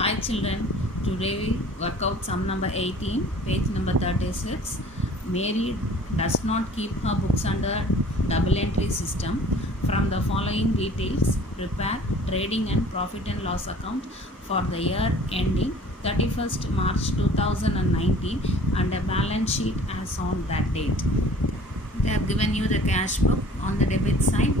Hi children, today we work out sum number 18, page number 36. Mary does not keep her books under double entry system. From the following details, prepare trading and profit and loss account for the year ending 31st March 2019 and a balance sheet as on that date. They have given you the cash book on the debit side.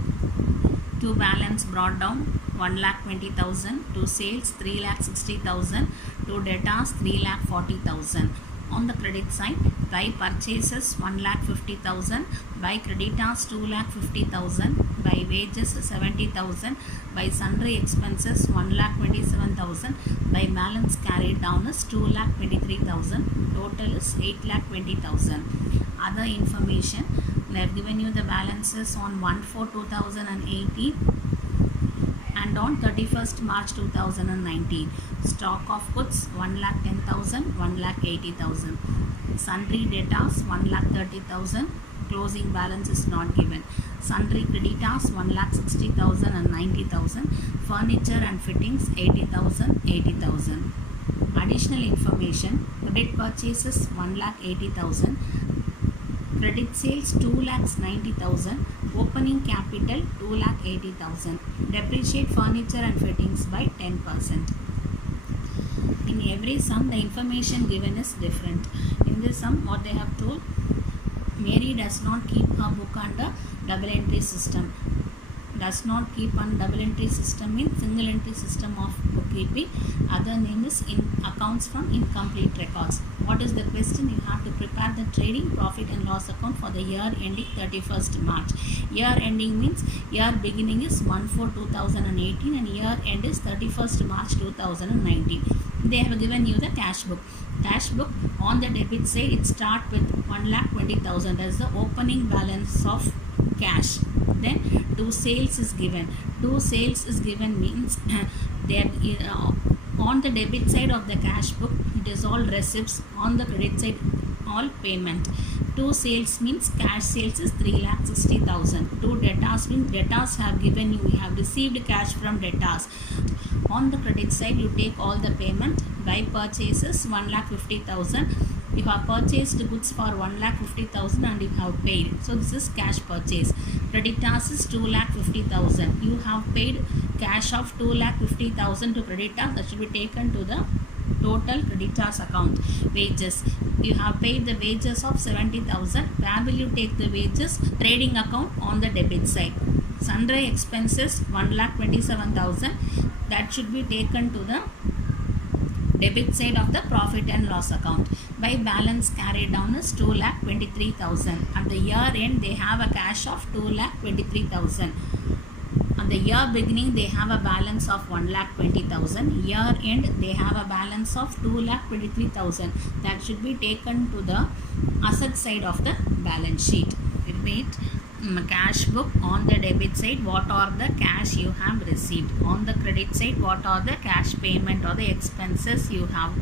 To balance brought down 1,20,000, to sales 3,60,000, to debtors 3,40,000. On the credit side, by purchases 1,50,000, by creditors 2,50,000, by wages 70,000, by sundry expenses 1,27,000, by balance carried down is 2,23,000, total is 8,20,000. Other information, they have given you the balances on 1/4/2018 and on 31st March 2019. Stock of goods 1,10,000, 1,80,000. Sundry debtors 1,30,000. Closing balance is not given. Sundry creditors 1,60,000 and 90,000. Furniture and fittings 80,000, 80,000. Additional information, credit purchases 1,80,000. Credit sales 2,90,000, opening capital 2,80,000. Depreciate furniture and fittings by 10%. In every sum, the information given is different. In this sum, what they have told, Mary does not keep her book under double entry system. Does not keep on double entry system means single entry system of bookkeeping. Other name is in accounts from incomplete records. What is the question? You have to prepare the trading profit and loss account for the year ending 31st March. Year ending means year beginning is 1/4/2018 and year end is 31st March 2019. They have given you the cash book. Cash book on the debit side, it start with 1,20,000 as the opening balance of cash. Then to sales is given. To sales is given means on the debit side of the cash book, it is all receipts. On the credit side, all payment. To sales means cash sales is 3,60,000. To debtors means debtors have given you, have received cash from debtors. On the credit side, you take all the payment. By purchases 1,50,000. You have purchased goods for 1,50,000 and you have paid. So this is cash purchase. Creditors is 2,50,000. You have paid cash of 2,50,000 to creditors. That should be taken to the total creditors account. Wages, you have paid the wages of 70,000. Where will you take the wages? Trading account on the debit side. Sundry expenses 1,27,000. That should be taken to the debit side of the profit and loss account. By balance carried down is 2,23,000. At the year end, they have a cash of 2,23,000. At the year beginning, they have a balance of 1,20,000. Year end, they have a balance of 2,23,000. That should be taken to the asset side of the balance sheet. Repeat. Cash book on the debit side, what are the cash you have received? On the credit side, what are the cash payment or the expenses you have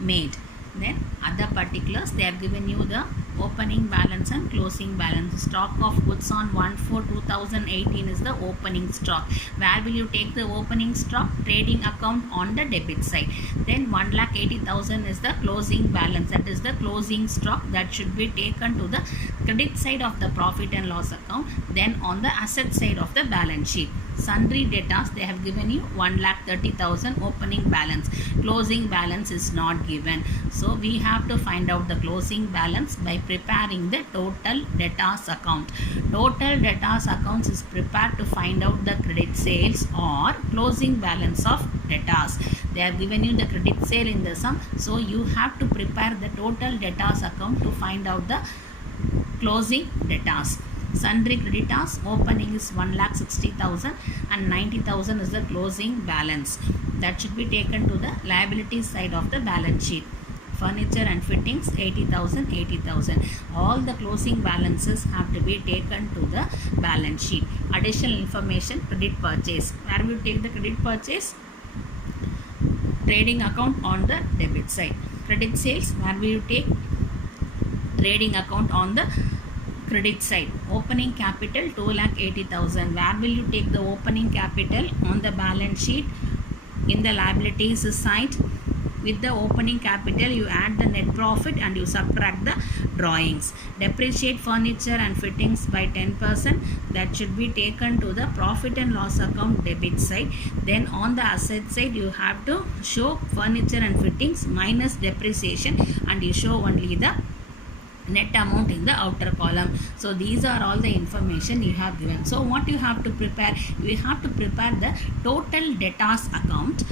made? Then other particulars, they have given you the opening balance and closing balance. Stock of goods on 1/4/2018 is the opening stock. Where will you take the opening stock? Trading account on the debit side. Then 1,80,000 is the closing balance. That is the closing stock that should be taken to the credit side of the profit and loss account. Then on the asset side of the balance sheet. Sundry debtors, they have given you 1,30,000 opening balance. Closing balance is not given. So we have to find out the closing balance by preparing the total debtors account. Total debtors accounts is prepared to find out the credit sales or closing balance of debtors. They have given you the credit sale in the sum. So you have to prepare the total debtors account to find out the closing debtors. Sundry creditors opening is 1,60,000 and 90,000 is the closing balance. That should be taken to the liability side of the balance sheet. Furniture and fittings 80,000, 80,000. All the closing balances have to be taken to the balance sheet. Additional information, credit purchase. Where will you take the credit purchase? Trading account on the debit side. Credit sales, where will you take? Trading account on the credit side. Opening capital 2,80,000. Where will you take the opening capital? On the balance sheet In the liabilities side, with the opening capital you add the net profit and you subtract the drawings. Depreciate furniture and fittings by 10%, that should be taken to the profit and loss account debit side. Then on the asset side you have to show furniture and fittings minus depreciation, and you show only the net amount in the outer column. So these are all the information you have given. So what you have to prepare, you have to prepare the total debtors account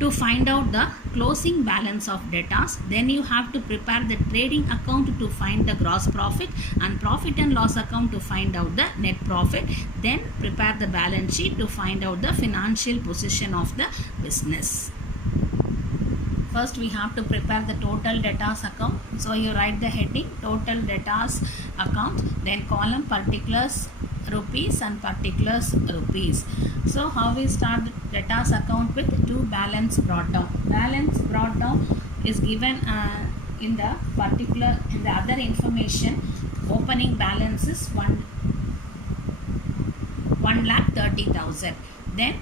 to find out the closing balance of debtors. Then you have to prepare the trading account to find the gross profit, and profit and loss account to find out the net profit. Then prepare the balance sheet to find out the financial position of the business. First we have to prepare the total debtors account. So you write the heading total debtors account, then column particulars rupees and particulars rupees. So how we start the debtors account with to balance brought down. Balance brought down is given in the particular, in the other information. Opening balance is 1,30,000. Then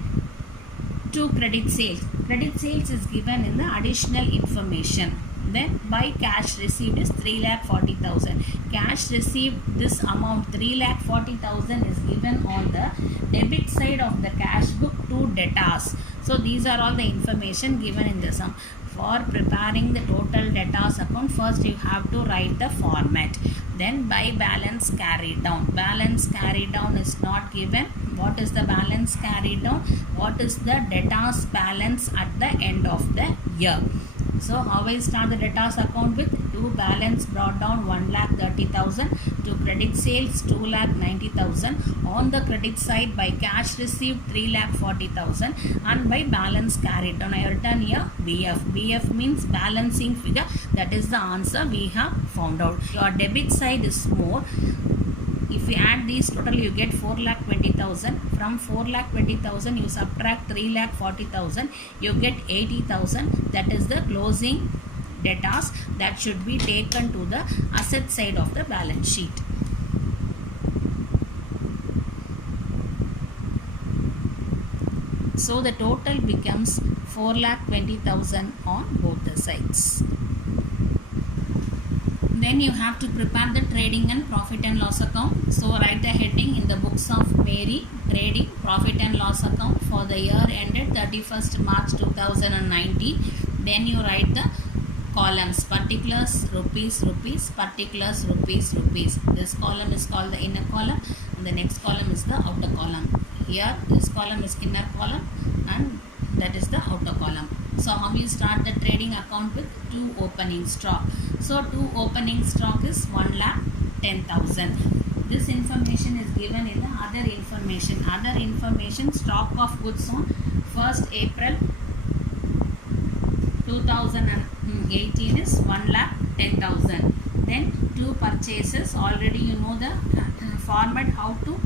to credit sales. Credit sales is given in the additional information. Then by cash received is 3,40,000. Cash received, this amount 3,40,000 is given on the debit side of the cash book to debtors. So these are all the information given in the sum. For preparing the total debtors account, first you have to write the format. Then by balance carried down. Balance carried down is not given. What is the balance carried down? What is the debtors balance at the end of the year? So how I start the debtors account with to balance brought down 1,30,000, to credit sales 2,90,000, on the credit side by cash received 3,40,000, and by balance carried down I have written here BF. BF means balancing figure. That is the answer we have found out. Your debit side is more. If you add these total, you get 4,20,000. From 4,20,000 you subtract 3,40,000, you get 80,000. That is the closing debtors that should be taken to the asset side of the balance sheet. So the total becomes 4,20,000 on both the sides. Then you have to prepare the trading and profit and loss account. So write the heading in the books of Mary, trading profit and loss account for the year ended 31st March 2019. Then you write the columns, particulars rupees, rupees, particulars rupees, rupees. This column is called the inner column and the next column is the outer column. Here this column is inner column and that is the outer column. So how we start the trading account with 2 opening stock. So 2 opening stock is 1,10,000. This information is given in the other information. Other information, stock of goods on 1st April 2018 is 1,10,000. Then 2 purchases. Already you know the format how to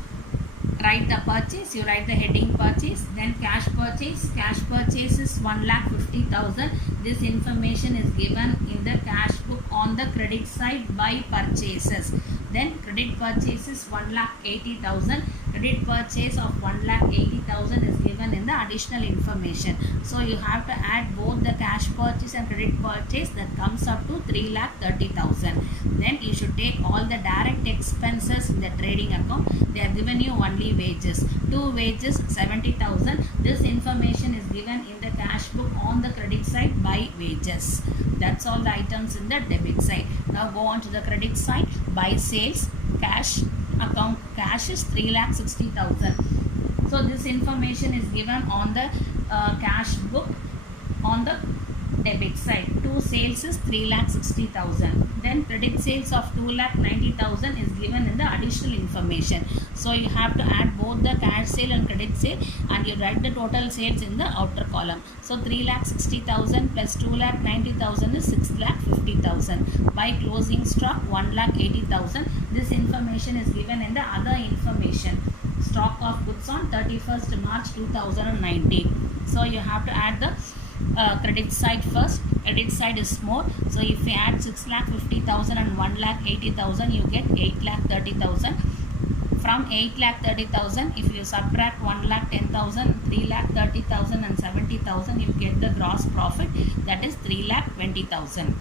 write the purchase. You write the heading purchase. Then cash purchase. Cash purchase is 1,50,000. This information is given in the cash book on the credit side by purchases. Then credit purchase is 1,80,000. Credit purchase of 1,80,000 is given in the additional information. So you have to add both the cash purchase and credit purchase, that comes up to 3,30,000. Then you should take all the direct expenses in the trading account. They have given you only wages. 2 wages 70,000. This information is given in the cash book on the credit side by wages. That's all the items in the debit side. Now go on to the credit side. By sales, cash account, cash is 3,60,000. So this information is given on the cash book on the debit side. 2 sales is 3,60,000. Then credit sales of 2,90,000 is given in the additional information. So you have to add both the cash sale and credit sale and you write the total sales in the outer column. So 3,60,000 plus 2,90,000 is 6,50,000. By closing stock 1,80,000. This information is given in the other information. Stock of goods on 31st March 2019. So you have to add the credit side first. Credit side is more. So if you add 6,50,000 and 1,80,000, you get 8,30,000. From 8,30,000, if you subtract 1,10,000, 3,30,000 and 70,000, 20,000, you get the gross profit, that is 3,20,000.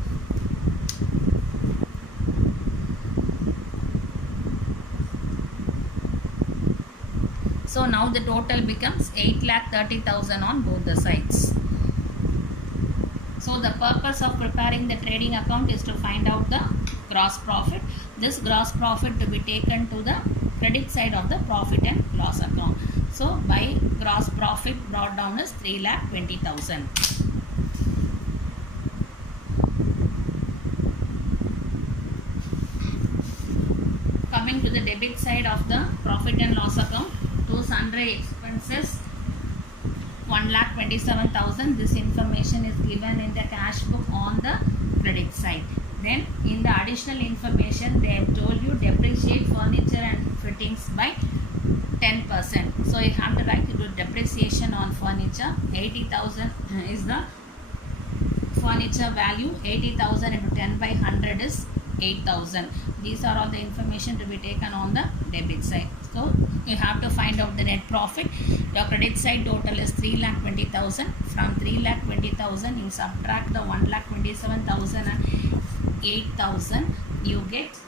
So now the total becomes 8,30,000 on both the sides. So the purpose of preparing the trading account is to find out the gross profit. This gross profit to be taken to the credit side of the profit and loss account. So by gross profit brought down is 3,20,000. Coming to the debit side of the profit and loss account, to sundry expenses 1,27,000. This information is given in the cash book on the credit side. Then in the additional information, they have told you depreciate furniture and fittings by 10%. So you have to write the depreciation on furniture. 80,000 is the furniture value. 80,000 into 10 by 100 is 8,000. These are all the information to be taken on the debit side. So you have to find out the net profit. Your credit side total is 3,20,000. From 3,20,000 you subtract the 1,27,000 and 8,000. You get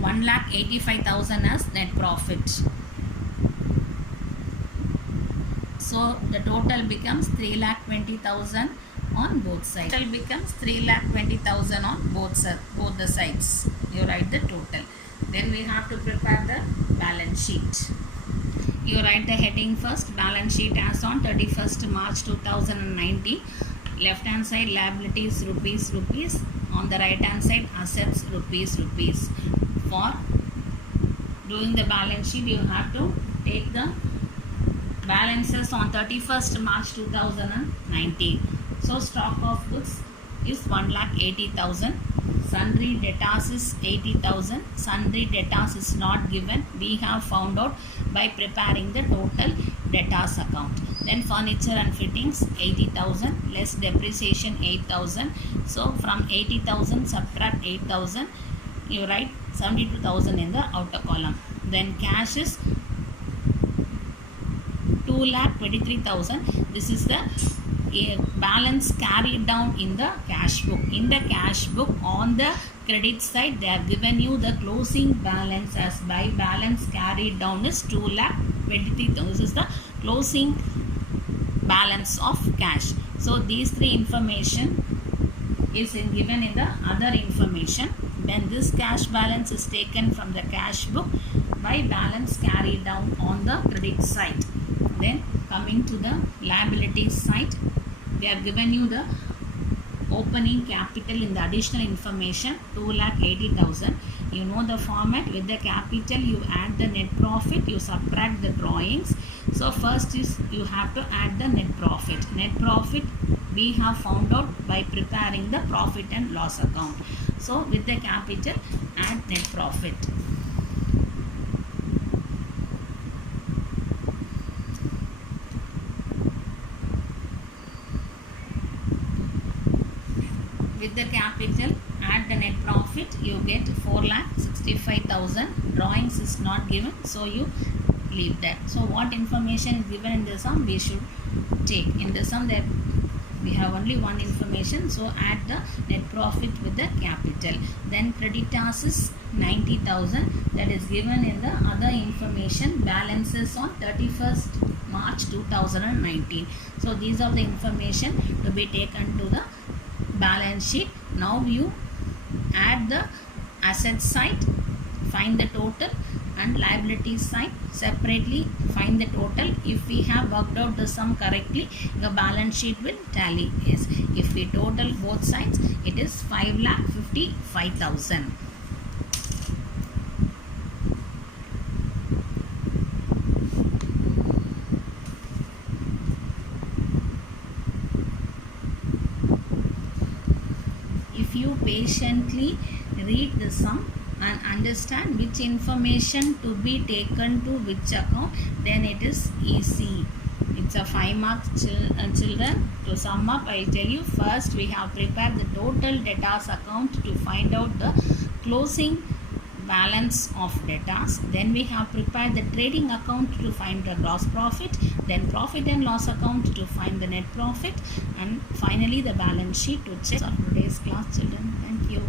1,85,000 as net profit. So the total becomes 3,20,000 on both sides. Total becomes 3,20,000 on both the sides. You write the total. Then we have to prepare the balance sheet. You write the heading first, balance sheet as on 31st March 2019. Left hand side liabilities rupees. On the right hand side assets rupees. For doing the balance sheet, you have to take the balances on 31st March 2019. So stock of goods is 1,80,000. Sundry debtors is 80,000. Sundry debtors is not given. We have found out by preparing the total debtors account. Then furniture and fittings 80,000 less depreciation 8,000. So from 80,000 subtract 8,000. You write 72,000 in the outer column. Then cash is 2,23,000. This is the balance carried down in the cash book. In the cash book on the credit side, they have given you the closing balance as by balance carried down is 2,23,000. This is the closing balance of cash. So these three information is given in the other information. Then this cash balance is taken from the cash book by balance carried down on the credit side. Then coming to the liabilities side, they have given you the opening capital in the additional information 2,80,000. You know the format. With the capital you add the net profit, you subtract the drawings. So first is you have to add the net profit. Net profit we have found out by preparing the profit and loss account. So with the capital add net profit. With the capital add the net profit, you get 4,65,000. Drawings is not given, so you leave that. So what information is given in the sum we should take. In the sum that we have only one information, so add the net profit with the capital. Then creditors is 90,000, that is given in the other information. Balances on 31st March 2019. So these are the information to be taken to the balance sheet. Now you add the asset side, find the total, and liability side separately find the total. If we have worked out the sum correctly, the balance sheet will tally. Yes, if we total both sides, it is 5,55,000. If you patiently read the sum and understand which information to be taken to which account, then it is easy. It's a 5 marks children. To sum up, I tell you, first we have prepared the total debtors account to find out the closing balance of debtors. Then we have prepared the trading account to find the gross profit, then profit and loss account to find the net profit, and finally the balance sheet to check. Our today's class, children. Thank you.